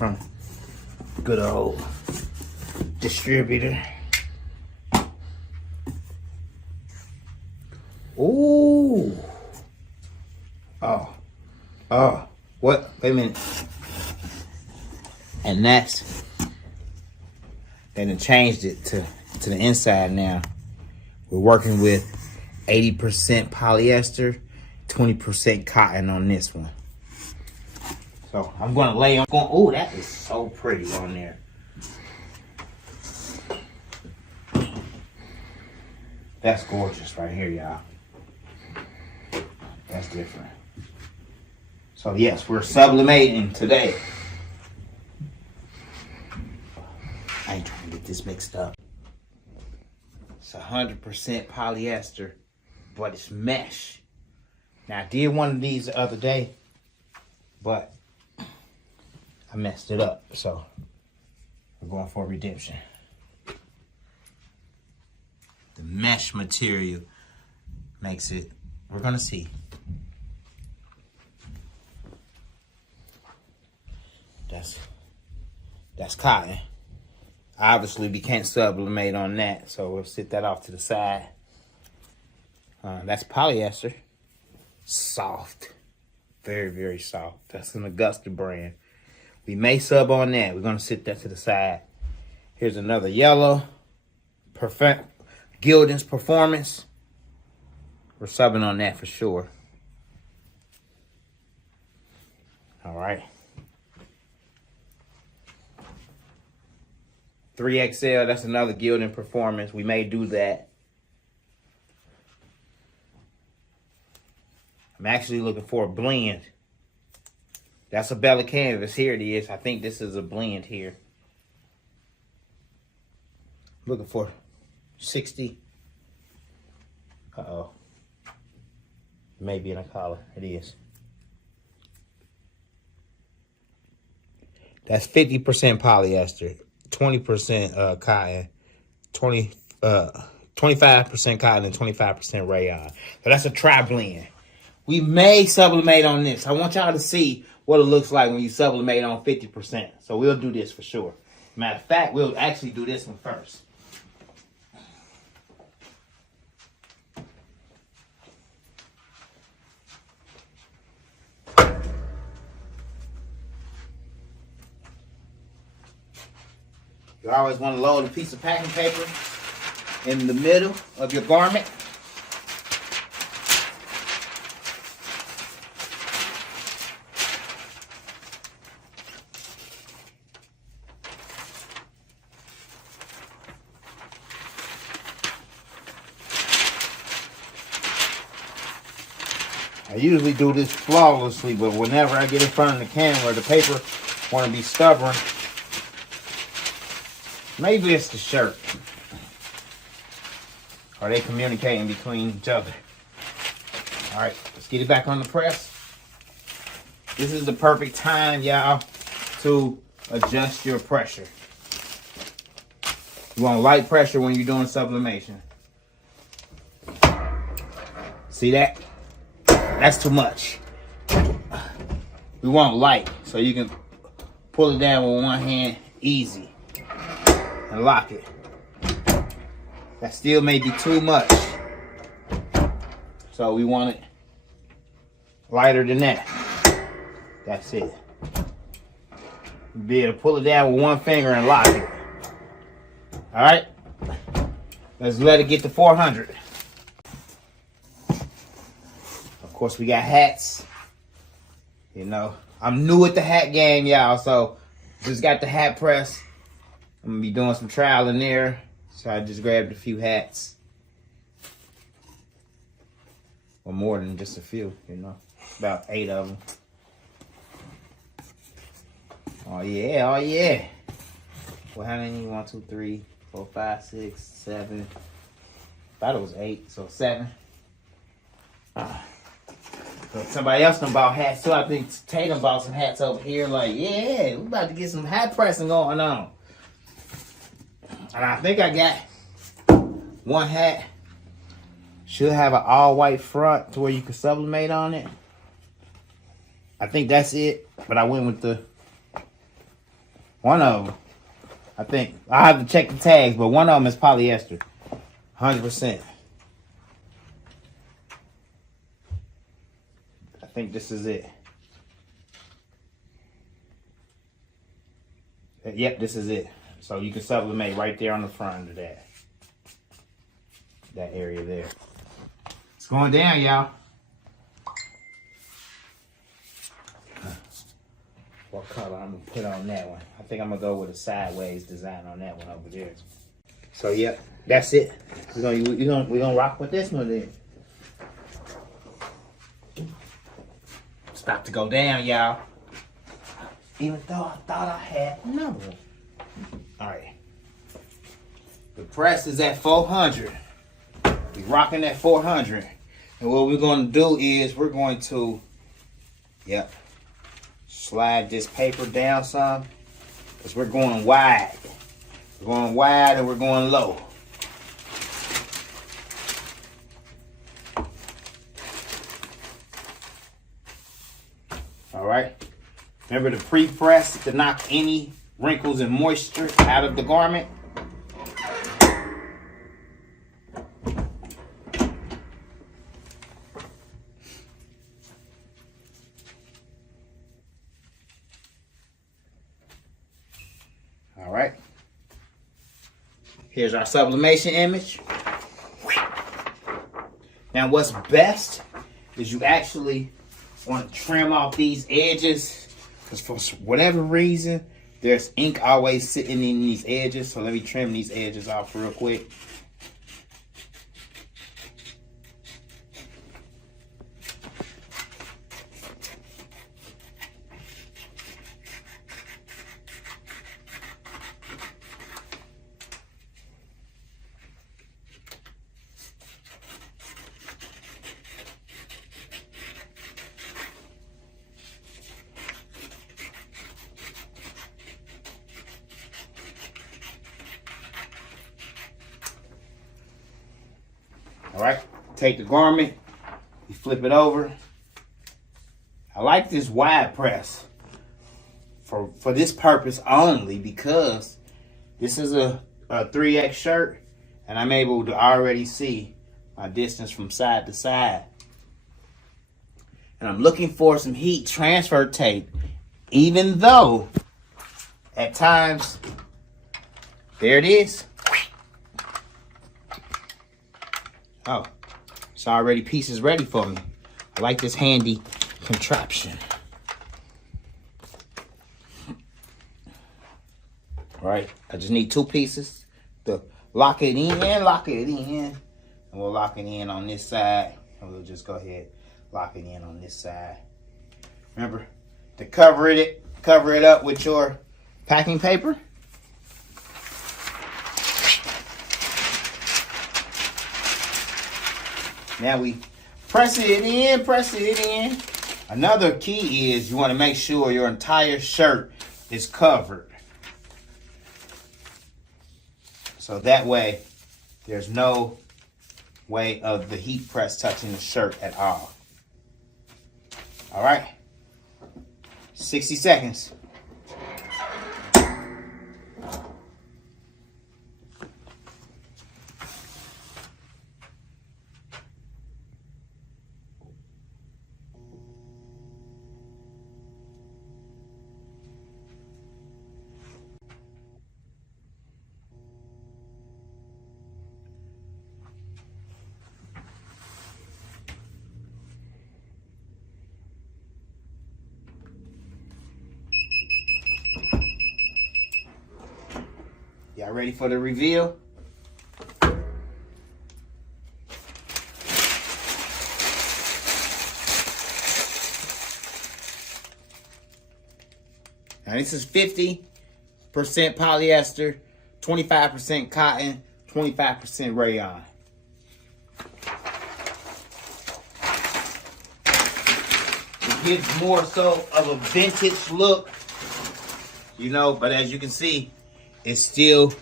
from good old distributor. Ooh. Oh, what? Wait a minute. And that's, they done changed it to the inside now. We're working with 80% polyester, 20% cotton on this one. So I'm gonna lay on, oh, that is so pretty on there. That's gorgeous right here, y'all. That's different. So yes, we're sublimating today. I ain't trying to get this mixed up. It's 100% polyester, but it's mesh. Now I did one of these the other day, but I messed it up. So we're going for redemption. The mesh material makes it, we're gonna see. That's cotton. Obviously, we can't sublimate on that, so we'll sit that off to the side. That's polyester. Soft. Very, very soft. That's an Augusta brand. We may sub on that. We're going to sit that to the side. Here's another yellow. Gildan's Performance. We're subbing on that for sure. All right. 3XL, that's another Gildan Performance. We may do that. I'm actually looking for a blend. That's a Bella Canvas. Here it is. I think this is a blend here. Looking for 60. Uh-oh. Maybe in a collar. It is. That's 50% polyester. 20% cotton, 25% cotton, and 25% rayon. So that's a tri-blend. We may sublimate on this. I want y'all to see what it looks like when you sublimate on 50%. So we'll do this for sure. Matter of fact, we'll actually do this one first. You always want to load a piece of packing paper in the middle of your garment. I usually do this flawlessly, but whenever I get in front of the camera, the paper want to be stubborn. Maybe it's the shirt. Are they communicating between each other? All right, let's get it back on the press. This is the perfect time, y'all, to adjust your pressure. You want light pressure when you're doing sublimation. See that? That's too much. We want light, so you can pull it down with one hand easy. And lock it. That still may be too much. So we want it lighter than that. That's it. You'll be able to pull it down with one finger and lock it. Alright? Let's let it get to 400. Of course, we got hats. You know, I'm new at the hat game, y'all, so just got the hat press. I'm gonna be doing some trial and error, so I just grabbed a few hats. Or more than just a few, you know. About 8 of them. Oh yeah, oh yeah. Well, how many? 1, 2, 3, 4, 5, 6, 7. Thought it was 8, so 7. But somebody else done bought hats too. I think Tatum bought some hats over here. Like, yeah, we about to get some hat pressing going on. And I think I got one hat. Should have an all white front to where you can sublimate on it. I think that's it. But I went with the One of them, I think, I'll have to check the tags, but one of them is polyester. 100%. I think this is it. Yep, this is it. So you can sublimate right there on the front of that area there. It's going down, y'all. What color I'm gonna put on that one? I think I'm gonna go with a sideways design on that one over there. So yep, that's it. We're gonna rock with this one then. It's about to go down, y'all. Even though I thought I had another one. All right. The press is at 400. We're rocking at 400. And what we're going to do is we're going to, yep, slide this paper down some. Because we're going wide. We're going wide and we're going low. All right. Remember to pre-press to knock any wrinkles and moisture out of the garment. All right. Here's our sublimation image. Now what's best is you actually want to trim off these edges. Because for whatever reason, there's ink always sitting in these edges. So let me trim these edges off real quick. All right, take the garment, you flip it over. I like this wide press for this purpose only because this is a 3X shirt and I'm able to already see my distance from side to side. And I'm looking for some heat transfer tape, even though at times, there it is. Oh, it's already pieces ready for me. I like this handy contraption. All right, I just need 2 pieces to lock it in, and we'll lock it in on this side, and we'll just go ahead, lock it in on this side. Remember to cover it up with your packing paper. Now we press it in. Another key is you want to make sure your entire shirt is covered. So that way, there's no way of the heat press touching the shirt at all. All right, 60 seconds. Y'all ready for the reveal? Now this is 50% polyester, 25% cotton, 25% rayon. It gives more so of a vintage look, you know, but as you can see, it's still,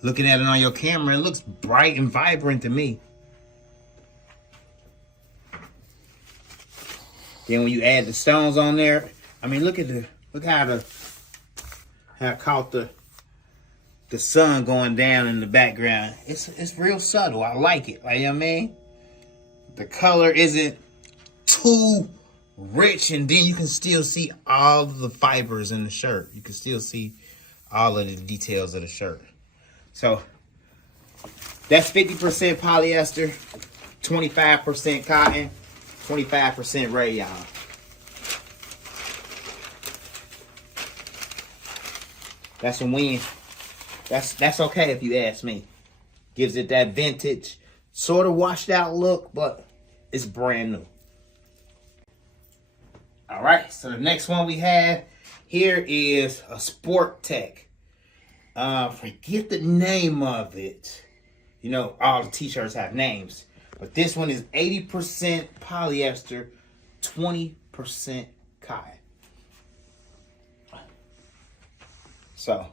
looking at it on your camera, it looks bright and vibrant to me. Then when you add the stones on there, I mean, look how the I caught the sun going down in the background. It's real subtle. I like it. Like, you know what I mean? The color isn't too rich, and then you can still see all of the fibers in the shirt. You can still see all of the details of the shirt. So that's 50% polyester, 25% cotton, 25% rayon. That's a win. That's okay if you ask me. Gives it that vintage, sort of washed out look, but it's brand new. All right, so the next one we have here is a Sport Tech. Forget the name of it. You know, all the t-shirts have names. But this one is 80% polyester, 20% cotton. So,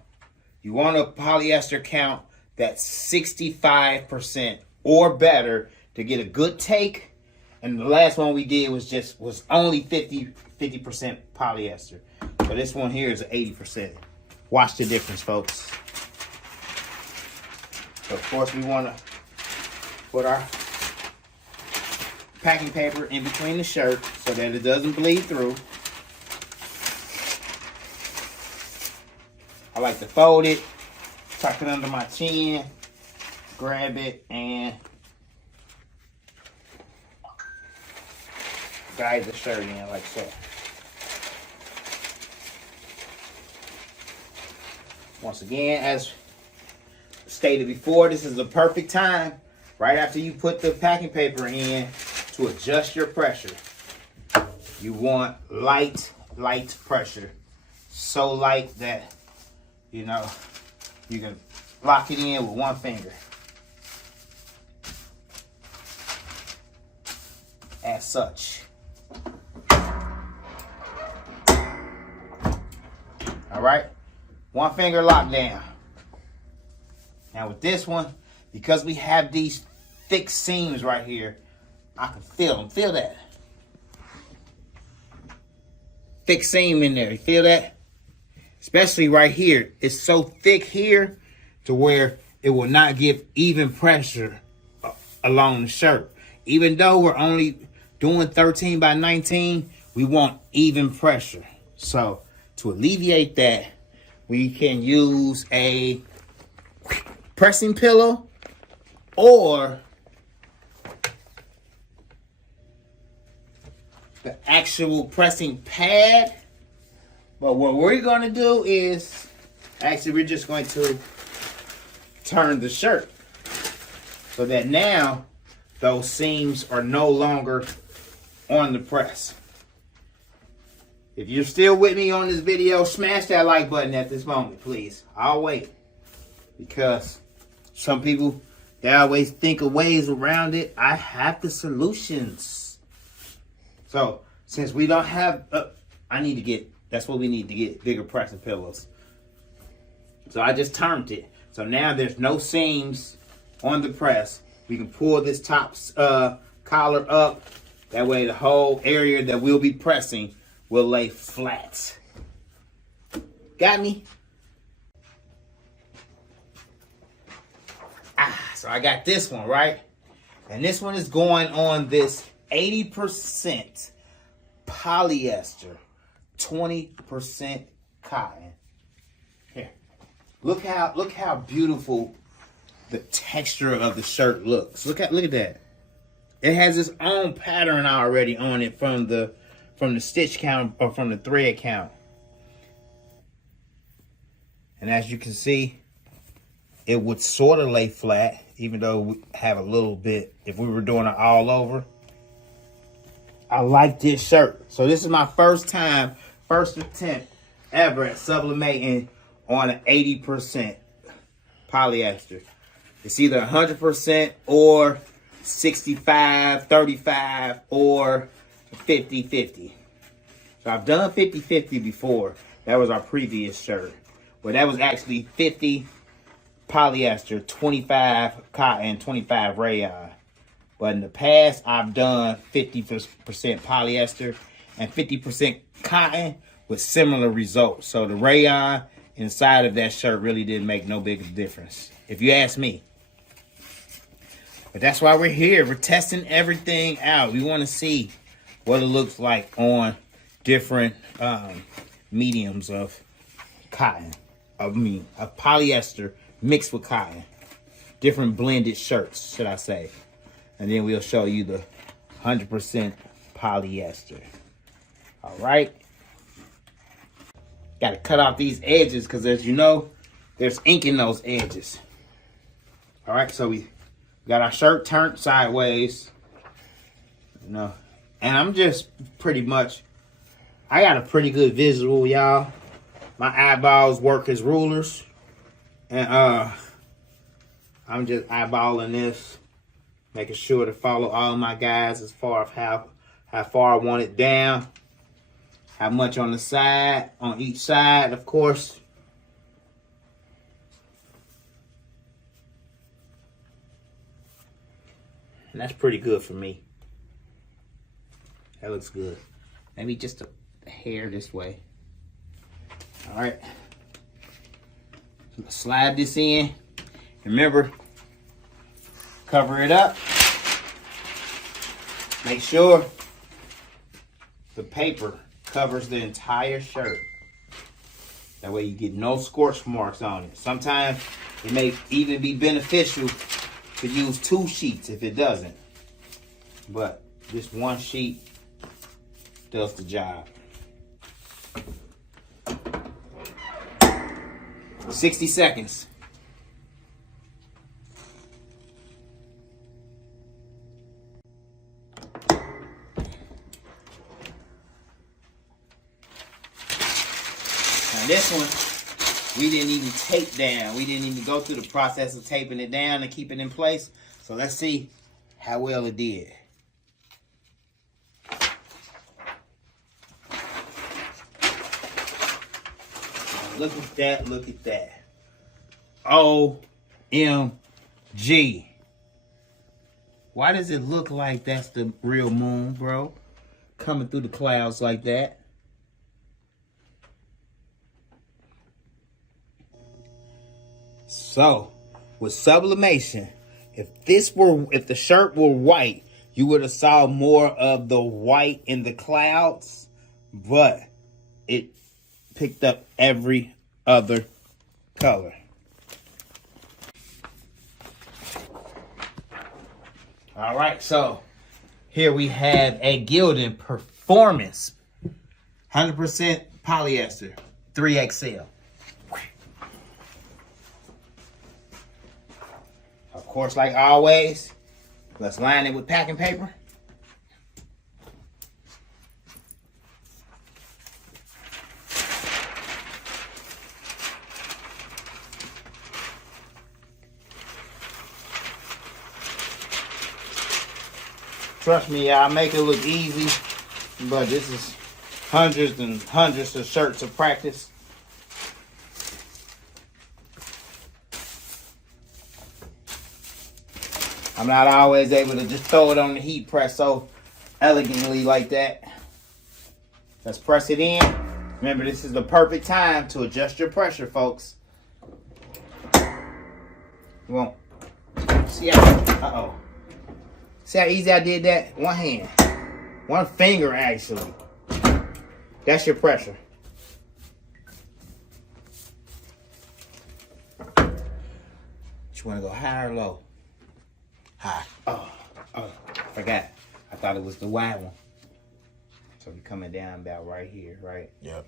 you want a polyester count that's 65% or better to get a good take. And the last one we did was only 50% polyester. So this one here is 80%. Watch the difference, folks. So of course we want to put our packing paper in between the shirt so that it doesn't bleed through. I like to fold it, tuck it under my chin, grab it, and guide the shirt in like so. Once again, as stated before, this is the perfect time right after you put the packing paper in to adjust your pressure. You want light pressure. So light that, you know, you can lock it in with one finger. As such. All right, one finger lockdown. Now with this one, because we have these thick seams right here, I can feel them. Feel that? Thick seam in there. You feel that? Especially right here. It's so thick here to where it will not give even pressure along the shirt. Even though we're only doing 13 by 19, we want even pressure. So to alleviate that, we can use a pressing pillow or the actual pressing pad. But what we're going to do is, actually we're just going to turn the shirt so that now those seams are no longer on the press. If you're still with me on this video, smash that like button at this moment, please. I'll wait. Because some people, they always think of ways around it. I have the solutions. So, since we don't have, that's what we need to get, bigger pressing pillows. So I just turned it. So now there's no seams on the press. We can pull this top collar up. That way the whole area that we'll be pressing will lay flat. Got me? So I got this one, right? And this one is going on this 80% polyester, 20% cotton. Here. Look how beautiful the texture of the shirt looks. Look at that. It has its own pattern already on it from the stitch count or from the thread count. And as you can see, it would sort of lay flat, even though we have a little bit, if we were doing it all over. I like this shirt. So this is my first attempt ever at sublimating on an 80% polyester. It's either 100% or 65, 35, or 50-50. So I've done 50-50 before. That was our previous shirt. But that was actually 50 polyester, 25 cotton, 25 rayon. But in the past, I've done 50% polyester and 50% cotton with similar results. So the rayon inside of that shirt really didn't make no big difference, if you ask me. But that's why we're here. We're testing everything out. We want to see what it looks like on different mediums of cotton, of polyester mixed with cotton. Different blended shirts, should I say. And then we'll show you the 100% polyester. All right. Got to cut off these edges because, as you know, there's ink in those edges. All right, so we got our shirt turned sideways. You know, and I'm just pretty much, I got a pretty good visual, y'all. My eyeballs work as rulers. And I'm just eyeballing this, making sure to follow all my guides as far as how far I want it down. How much on the side, on each side, of course. And that's pretty good for me. That looks good. Maybe just a hair this way. All right. Slide this in. Remember, cover it up. Make sure the paper covers the entire shirt. That way you get no scorch marks on it. Sometimes it may even be beneficial to use 2 sheets if it doesn't. But this 1 sheet does the job. 60 seconds. Now this one, we didn't even tape down. We didn't even go through the process of taping it down and keeping it in place. So let's see how well it did. Look at that, look at that. OMG. Why does it look like that's the real moon, bro? Coming through the clouds like that. So, with sublimation, if the shirt were white, you would have saw more of the white in the clouds, but it picked up every other color. All right, so here we have a Gildan Performance 100% polyester 3XL. Of course, like always, let's line it with packing paper. Trust me, y'all, make it look easy, but this is hundreds and hundreds of shirts of practice. I'm not always able to just throw it on the heat press so elegantly like that. Let's press it in. Remember, this is the perfect time to adjust your pressure, folks. You won't see how, see how easy I did that? One hand. One finger, actually. That's your pressure. You want to go high or low? High. Oh, forgot. I thought it was the wide one. So we're coming down about right here, right? Yep.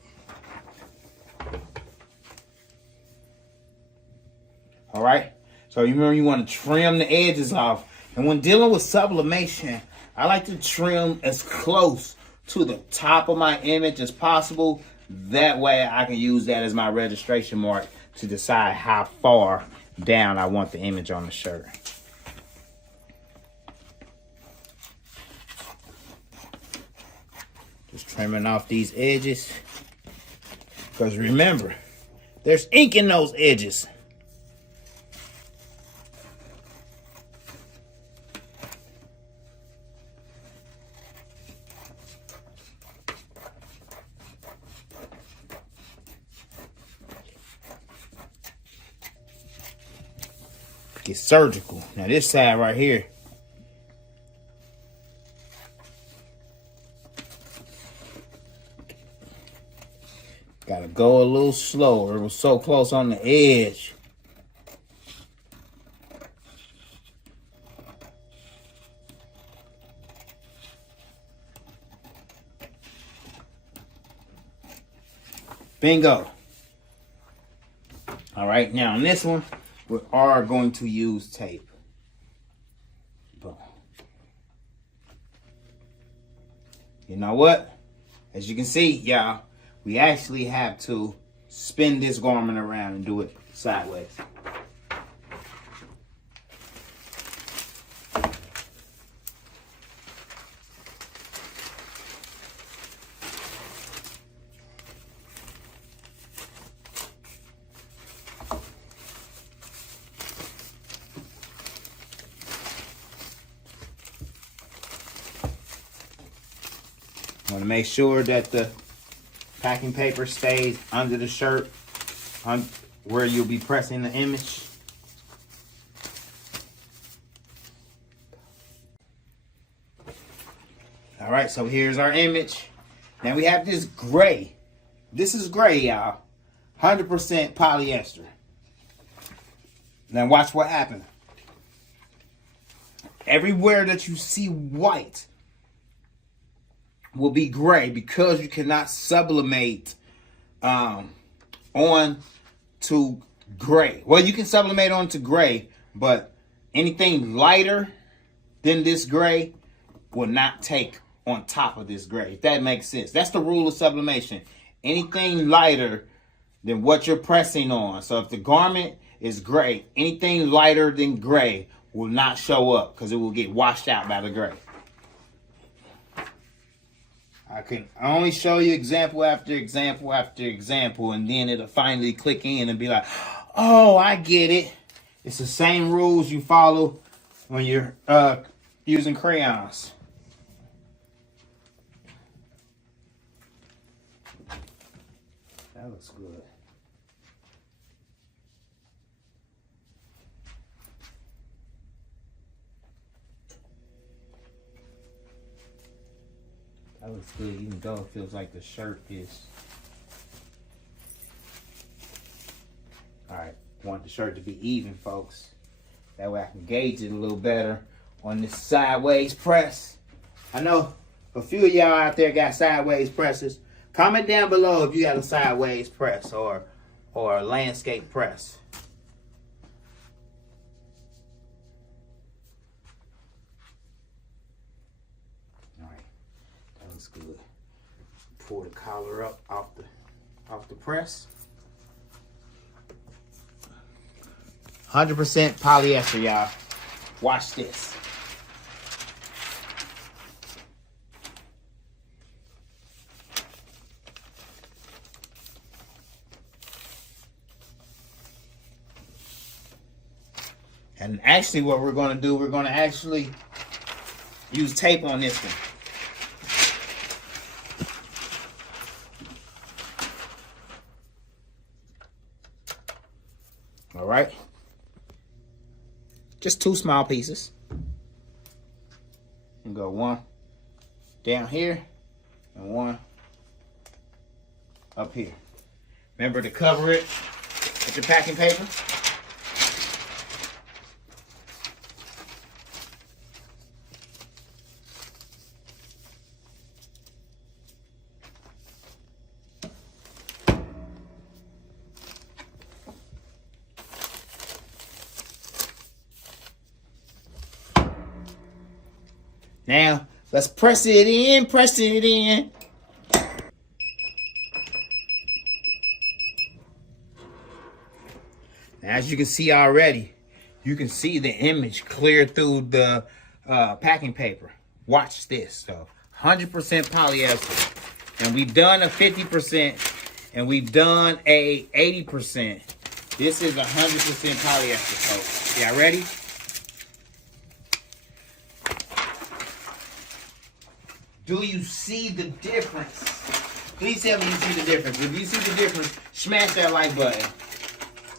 All right. So you remember you want to trim the edges off. And when dealing with sublimation, I like to trim as close to the top of my image as possible. That way I can use that as my registration mark to decide how far down I want the image on the shirt. Just trimming off these edges. Because remember, there's ink in those edges. get surgical. Now this side right here, gotta go a little slower. It was so close on the edge. Bingo. All right, now on this one, we are going to use tape. Boom. You know what? As you can see, y'all, we actually have to spin this garment around and do it sideways. Want to make sure that the packing paper stays under the shirt, where you'll be pressing the image. All right, so here's our image. Now we have this gray. This is gray, y'all. 100% polyester. Now watch what happens. Everywhere that you see white will be gray, because you cannot sublimate on to gray. Well, you can sublimate on to gray, but anything lighter than this gray will not take on top of this gray, if that makes sense. That's the rule of sublimation. Anything lighter than what you're pressing on. So if the garment is gray, anything lighter than gray will not show up, because it will get washed out by the gray. I can only show you example after example after example, and then it'll finally click in and be like, oh, I get it. It's the same rules you follow when you're using crayons. That looks good. That looks good, even though it feels like the shirt is. Alright, want the shirt to be even, folks. That way I can gauge it a little better on this sideways press. I know a few of y'all out there got sideways presses. Comment down below if you got a sideways press or a landscape press. Good. Pull the collar up off the press. 100% polyester, y'all. Watch this. And actually what we're going to do, we're going to actually use tape on this one. All right, just 2 small pieces, and go 1 down here and 1 up here. Remember to cover it with your packing paper. Now, let's press it in, press it in. Now, as you can see already, you can see the image clear through the packing paper. Watch this. So, 100% polyester. And we've done a 50%, and we've done a 80%. This is 100% polyester, folks. Y'all ready? Do you see the difference? Please tell me you see the difference. If you see the difference, smash that like button.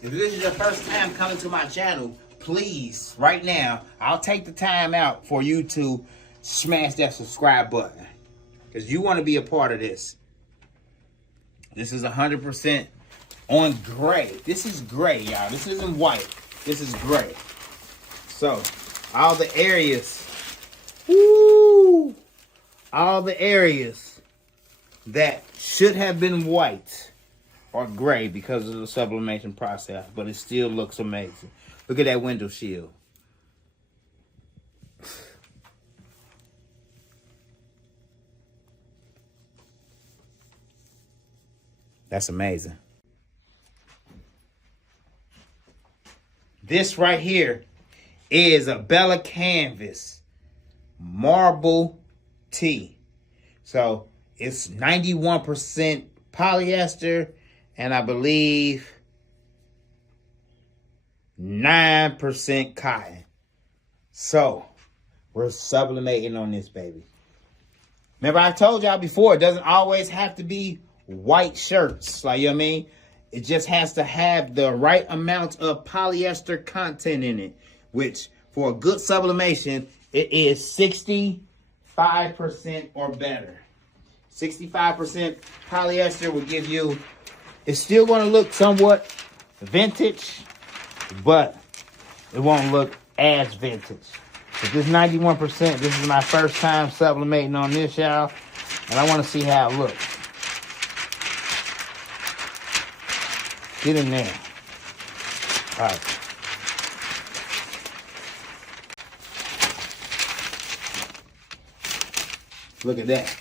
If this is your first time coming to my channel, please, right now, I'll take the time out for you to smash that subscribe button. Because you want to be a part of this. This is 100% on gray. This is gray, y'all. This isn't white. This is gray. So, all the areas, woo, all the areas that should have been white are gray because of the sublimation process, but it still looks amazing. Look at that window shield. That's amazing. This right here is a Bella Canvas marble tee. So it's 91% polyester and I believe 9% cotton. So we're sublimating on this baby. Remember I told y'all before, it doesn't always have to be white shirts. Like, you know what I mean? It just has to have the right amount of polyester content in it, which for a good sublimation, it is 65% or better. 65% polyester will give you, it's still going to look somewhat vintage, but it won't look as vintage. But this 91%, this is my first time sublimating on this, y'all, and I want to see how it looks. Get in there. All right. Look at that.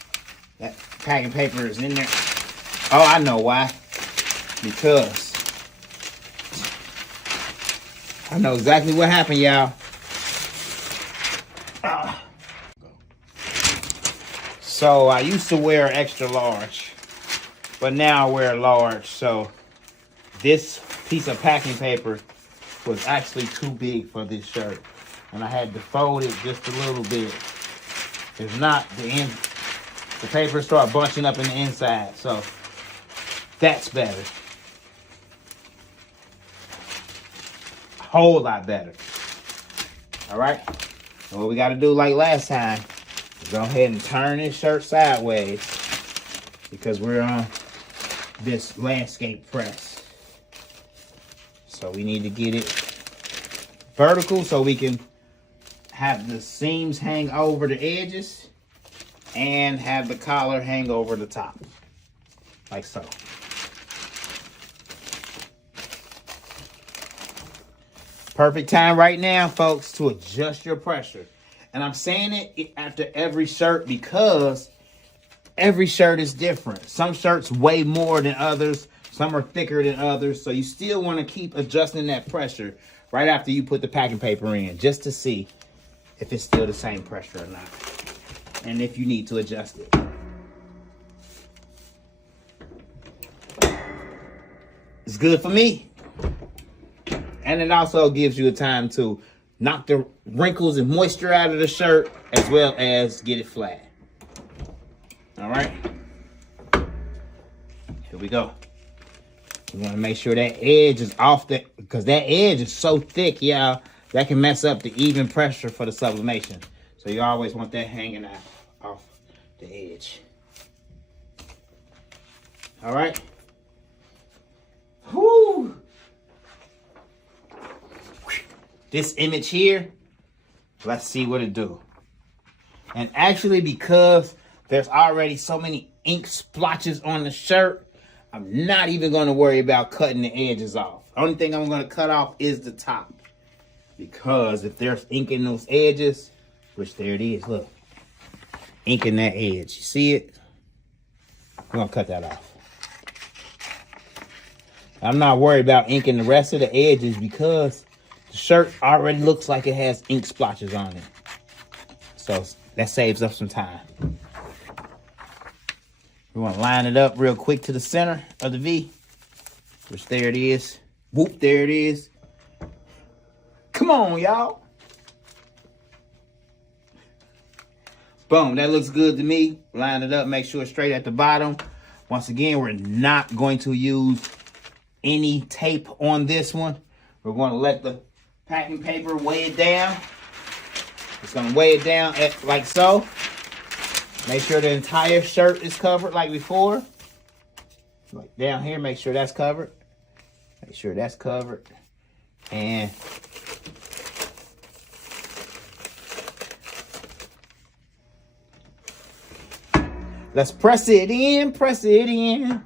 That packing paper is in there. Oh, I know why. Because I know exactly what happened, y'all. So I used to wear extra large, but now I wear large. So this piece of packing paper was actually too big for this shirt, and I had to fold it just a little bit. If not, the paper start bunching up in the inside. So that's better. A whole lot better. All right. So what we got to do, like last time, is go ahead and turn this shirt sideways because we're on this landscape press. So we need to get it vertical so we can have the seams hang over the edges and have the collar hang over the top, like so. Perfect time right now, folks, to adjust your pressure. And I'm saying it after every shirt because every shirt is different. Some shirts weigh more than others. Some are thicker than others. So you still want to keep adjusting that pressure right after you put the packing paper in, just to see if it's still the same pressure or not. And if you need to adjust it. It's good for me. And it also gives you a time to knock the wrinkles and moisture out of the shirt as well as get it flat. All right. Here we go. You want to make sure that edge is off because that edge is so thick, y'all, that can mess up the even pressure for the sublimation. So you always want that hanging out off the edge. All right. Whoo. This image here, let's see what it do. And actually, because there's already so many ink splotches on the shirt, I'm not even going to worry about cutting the edges off. Only thing I'm going to cut off is the top. Because if there's ink in those edges, which there it is, look. Ink in that edge. You see it? I'm going to cut that off. I'm not worried about inking the rest of the edges because the shirt already looks like it has ink splotches on it. So that saves up some time. We want to line it up real quick to the center of the V, which there it is. Whoop, there it is. Come on, y'all. Boom, that looks good to me. Line it up, make sure it's straight at the bottom. Once again, we're not going to use any tape on this one. We're going to let the packing paper, weigh it down. It's gonna weigh it down like so. Make sure the entire shirt is covered like before. Like down here, make sure that's covered. Make sure that's covered. And let's press it in, press it in.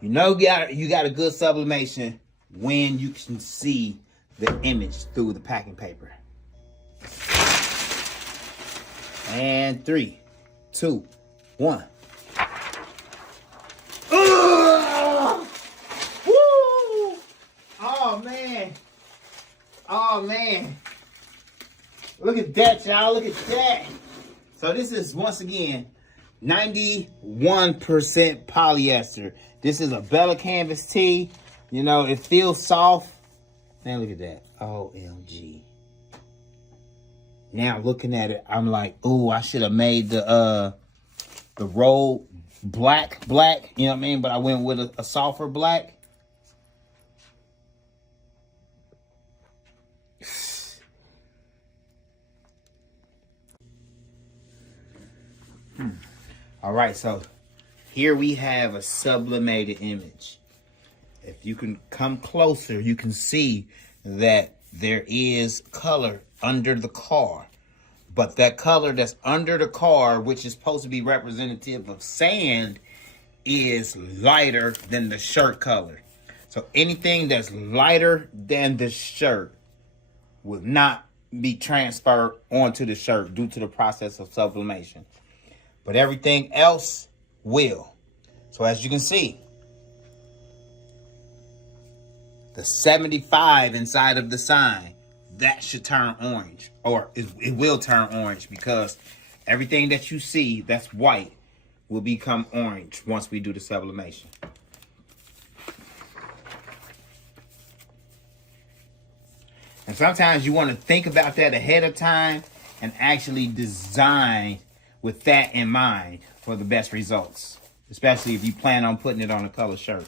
You know you got a good sublimation when you can see the image through the packing paper. And 3, 2, 1. Woo! Oh man. Oh man. Look at that, y'all. Look at that. So this is once again 91% polyester. This is a Bella Canvas tee. You know, it feels soft. Man, look at that. OMG. Now looking at it, I'm like, ooh, I should have made the roll black, you know what I mean? But I went with a softer black. All right, so here we have a sublimated image. If you can come closer, you can see that there is color under the car. But that color that's under the car, which is supposed to be representative of sand, is lighter than the shirt color. So anything that's lighter than the shirt will not be transferred onto the shirt due to the process of sublimation. But everything else will. So as you can see, the 75 inside of the sign, that should turn orange, or it will turn orange, because everything that you see that's white will become orange once we do the sublimation. And sometimes you want to think about that ahead of time and actually design with that in mind for the best results, especially if you plan on putting it on a color shirt.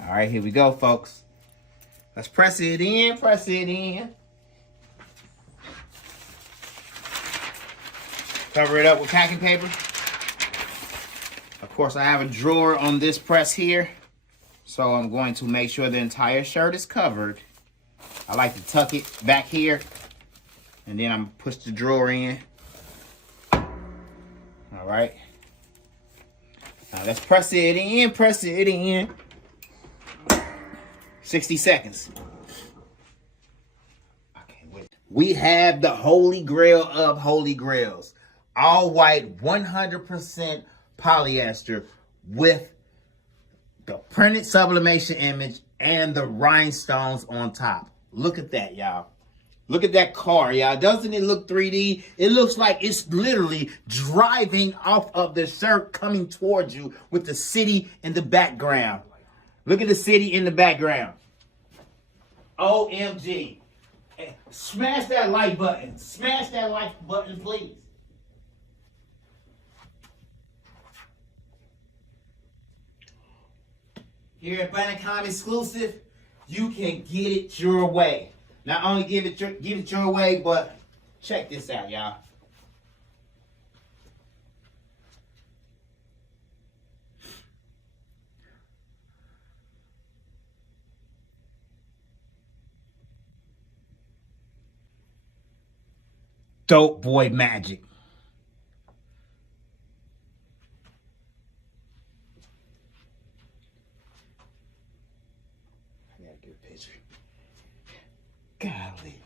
All right, here we go, folks. Let's press it in, press it in. Cover it up with packing paper. Of course, I have a drawer on this press here, so I'm going to make sure the entire shirt is covered. I like to tuck it back here, and then I'm gonna push the drawer in. All right. Now let's press it in, press it in. 60 seconds. I can't wait. We have the holy grail of holy grails. All white, 100% polyester with the printed sublimation image and the rhinestones on top. Look at that, y'all. Look at that car, y'all. Doesn't it look 3D? It looks like it's literally driving off of the shirt coming towards you with the city in the background. Look at the city in the background. OMG. Smash that like button. Smash that like button, please. Here at Bandicom Exclusive, you can get it your way. Not only give it your way, but check this out, y'all. Dope boy magic. I gotta get a picture. Golly.